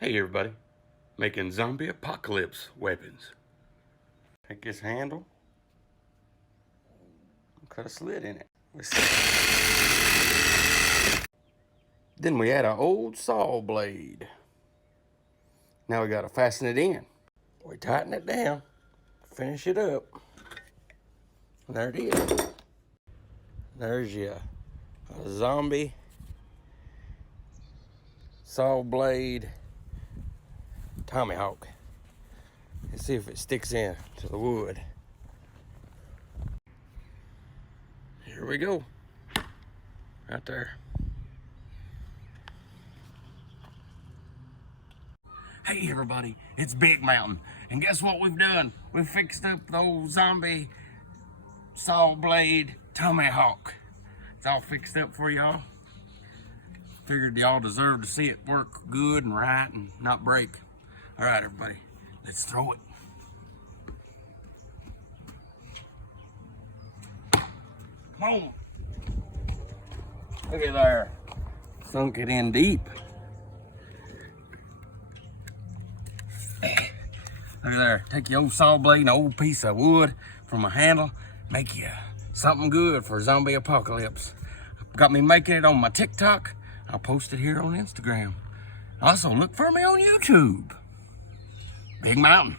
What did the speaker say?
Hey everybody, making zombie apocalypse weapons. Take this handle, cut a slit in it. Then we add an old saw blade. Now we gotta fasten it in. We tighten it down, finish it up. And there it is. There's your zombie saw blade tomahawk. Let's see if it sticks in to the wood. Here we go. Right there. Hey everybody, it's Big Mountain. And guess what we've done? We've fixed up the old zombie saw blade tomahawk. It's all fixed up for y'all. Figured y'all deserve to see it work good and right and not break. All right, everybody, let's throw it. Come on. Look at there. Sunk it in deep. Look at there. Take your old saw blade and an old piece of wood from a handle. Make you something good for zombie apocalypse. Got me making it on my TikTok. I'll post it here on Instagram. Also, look for me on YouTube. Big Mountain.